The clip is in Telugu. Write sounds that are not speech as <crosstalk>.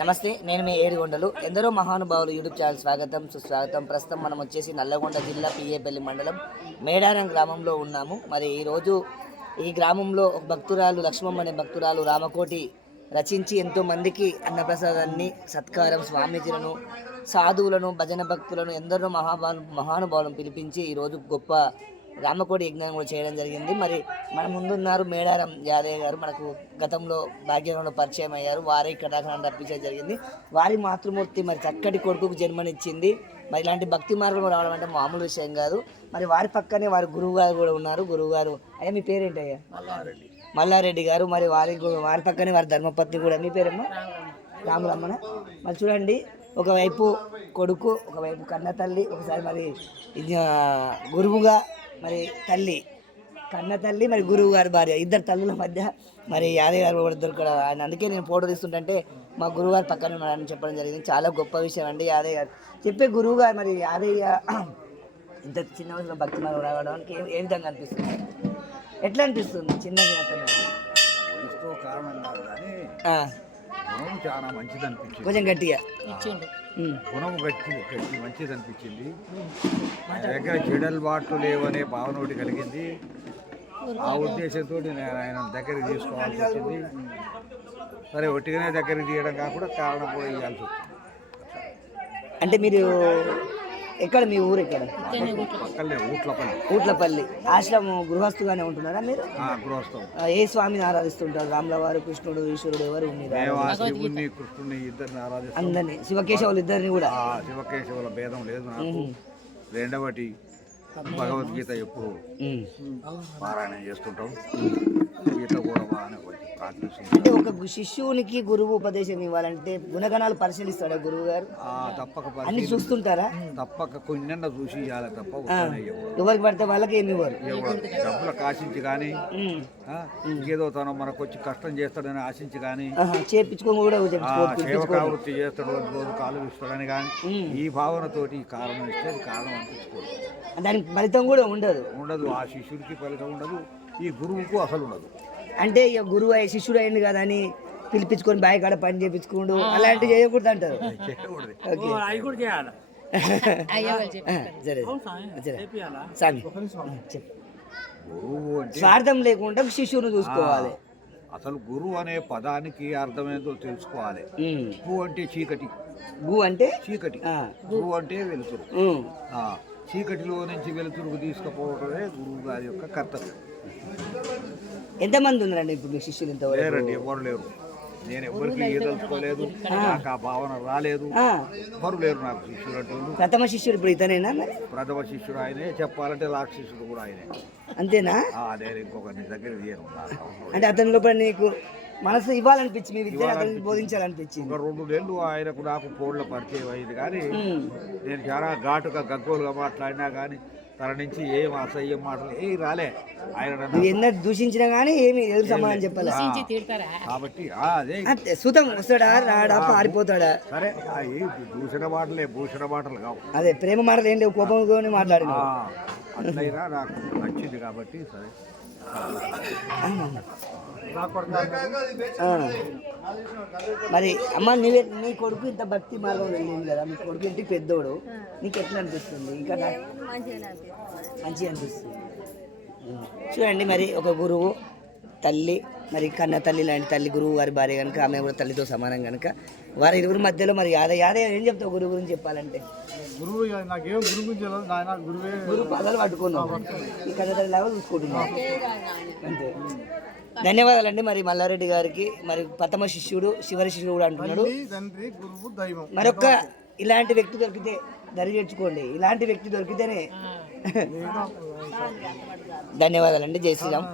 నమస్తే నేను మీ ఏడుగొండలు. ఎందరో మహానుభావులు యూట్యూబ్ ఛానల్ స్వాగతం సుస్వాగతం. ప్రస్తుతం మనం వచ్చేసి నల్లగొండ జిల్లా పిఏపల్లి మండలం మేడారం గ్రామంలో ఉన్నాము. మరి ఈరోజు ఈ గ్రామంలో ఒక భక్తురాలు లక్ష్మమ్మ అనే భక్తురాలు రామకోటి రచించి ఎంతో మందికి అన్నప్రసాదాన్ని సత్కారం స్వామీజీలను సాధువులను భజన భక్తులను ఎందరో మహాభా మహానుభావులను పిలిపించి ఈరోజు గొప్ప రామకోటి యజ్ఞం కూడా చేయడం జరిగింది. మరి మన ముందున్నారు మేడారం యాదయ్య గారు. మనకు గతంలో భాగ్యంలో పరిచయం అయ్యారు. వారే నన్ను రప్పించడం జరిగింది. వారి మాతృమూర్తి మరి చక్కటి కొడుకుకు జన్మనిచ్చింది. మరి ఇలాంటి భక్తి మార్గంలో రావడం అంటే మామూలు విషయం కాదు. మరి వారి పక్కనే వారి గురువు గారు కూడా ఉన్నారు. గురువు గారు అయ్యా మీ పేరేంటి అయ్యా మల్లారెడ్డి గారు. మరి వారి వారి పక్కనే వారి ధర్మపత్ని కూడా. మీ పేరేమో రాములమ్మన? మరి చూడండి ఒకవైపు కొడుకు ఒకవైపు కన్న తల్లి ఒకసారి మరి గురువుగా మరి తల్లి కన్న తల్లి మరి గురువు గారి భార్య ఇద్దరు తల్లుల మధ్య మరి యాదయ్య గారు కూడా దొరకడం. ఆయన అందుకే నేను ఫోటో తీస్తుంటే మా గురువు గారు పక్కన ఉన్నారని చెప్పడం జరిగింది. చాలా గొప్ప విషయం అండి యాదయ్య గారు. చెప్పే గురువు గారు మరి యాదయ్య <clears throat> ఇంత చిన్న వయసులో భక్తి మనం రావడానికి ఏ- ఏ విధంగా అనిపిస్తుంది? ఎట్లా అనిపిస్తుంది చిన్న చిన్న కారణం కాదు కానీ గుణం చాలా మంచిది అనిపించింది కొంచెం గట్టిగా. గుణం గట్టి గట్టి మంచిది అనిపించింది ఆయన దగ్గర చెడల్ బాట్లు లేవనే భావన ఒకటి కలిగింది. ఆ ఉద్దేశంతో నేను ఆయన దగ్గరికి తీసుకోవాల్సి వచ్చింది. సరే ఒట్టిగానే దగ్గరికి తీయడం కాకుండా కారణం కూడా ఇవ్వాల్సి వచ్చింది. అంటే మీరు ఎక్కడ మీ ఊరు ఎక్కడ? ఊట్లపల్లి ఆశ్రమం గృహస్థుగానే ఉంటున్నారా మీరు? ఏ స్వామిని ఆరాధిస్తుంటారు? రాముల వారు కృష్ణుడు ఈశ్వరుడు ఎవరు అందరినీ. శివకేశవులు ఇద్దరిని కూడా? ఆ శివకేశవుల భేదం లేదు నాకు. రెండవటి భగవద్గీత ఎప్పుడు. పారాయణం చేస్తుంటాం. గీత కూడా అంటే ఒక శిష్యునికి గురువు ఉపదేశం ఇవ్వాలంటే గుణగణాలు పరిశీలిస్తాడా గురువు గారు ఆ తప్పక అన్ని చూస్తుంటారా? తప్పక కొన్నెన్న చూసి ఇవ్వాలి తప్ప. ఎవరికి పడితే వాళ్ళకి ఏమి ఇవ్వరు. డబ్బులు ఆశించి కానీ. ఇంకేదో తను మనకు వచ్చి కష్టం చేస్తాడని ఆశించి కానీ చేపించుకొని కూడా సేవకావృత్తి చేస్తాడు రోజు కాలు ఇస్తాడని కానీ ఈ భావనతోటి కారణం ఇస్తే కారణం అనిపించుకోదు దానికి ఫలితం కూడా ఉండదు. ఉండదు. ఆ శిష్యుడికి ఫలితం ఉండదు. ఈ గురువుకు అసలు ఉండదు. అంటే ఇక గురువు అయ్యి శిష్యుడు అయింది కదా అని పిలిపించుకొని బాయ్ కాడ పని చేపించుకోండు. అలాంటివి చేయకూడదు అంటారు. సరే స్వామి స్వార్థం లేకుండా శిష్యుని చూసుకోవాలి. అసలు గురువు అనే పదానికి అర్థమేందో తెలుసుకోవాలి. గు అంటే చీకటి. గు అంటే? చీకటి. ఆ. గురువు అంటే వెలుతురు. చీకటిలో నుంచి వెలుతురుకు తీసుకుపోవడమే గురువు గారి యొక్క కర్తవ్యం. ఎంతమంది ఉన్నారండి ఇప్పుడు మీ శిష్యులు లేరండి ఎవరు లేరు. నేను ఎవరికి ఏదలుచుకోలేదు నాకు ఆ భావన రాలేదు. ఆ, ఎవరు లేరు నాకు అంటూ. ప్రథమ శిష్యుడు ఇప్పుడు ఇతనేనా మరి? ప్రథమ శిష్యుడు ఆయనే చెప్పాలంటే లాక్ శిష్యుడు కూడా ఆయనే. అంతేనా? ఆ, నేను ఇంకొకరి దగ్గర తీయను. నాకు అవసరం అంటే అతని లోపల నీకు మనసు ఇవ్వాలనిపించి మీ విద్యను అతనికి బోధించాలనిపించింది. ఒక రెండు నెలలు ఆయనకు నాకు ఫోన్లో పరిచయం అయింది కానీ. నేను చాలా ఘాటుగా గగ్గోలుగా మాట్లాడినా కానీ తన నుంచి ఏం అసహ్యం మాటలు ఏ రాలే. ఆయన ఎన్నో దూషించినా కానీ ఏమి ఎదురు సమాధానం చెప్పాలి? కాబట్టి ఆ, అదే. అంతే సుతం వస్తాడా రాడా పారిపోతాడా? సరే దూషణ మాటలే భూషణ మాటలు కావు. అదే ప్రేమ మాటలు ఏం లేవు కోపంతో మాట్లాడిన అట్లయినా నాకు నచ్చింది కాబట్టి సరే. మరి అమ్మ నీవే నీ కొడుకు ఇంత భక్తి మార్గం వెళ్ళింది కదా మీ కొడుకు ఇంటికి పెద్దోడు నీకు ఎట్లా అనిపిస్తుంది ఇంకా మంచిగా అనిపిస్తుంది. చూడండి మరి ఒక గురువు తల్లి మరి కన్న తల్లి లాంటి తల్లి గురువు వారి భార్య కనుక ఆమె కూడా తల్లితో సమానం కనుక వారి ఇరువురి మధ్యలో మరి యాదయ్య యాదయ్య ఏం చెప్తావు గురువు గురించి చెప్పాలంటే? గురువు నాకేం గురువు గురించి తెలియదు నాయన గురువే. గురువు పాదాలు పట్టుకున్నాం. తల్లి లాగా చూసుకుంటున్నాం. అంతే. ధన్యవాదాలండి మరి మల్లారెడ్డి గారికి మరి ప్రథమ శిష్యుడు చివరి శిష్యుడు కూడా అంటున్నాడు. తండ్రి గురువు దైవం. మరొక ఇలాంటి వ్యక్తి దొరికితే దరి చేర్చుకోండి ఇలాంటి వ్యక్తి దొరికితేనే <laughs> ధన్యవాదాలండి. జై శ్రీరామ్.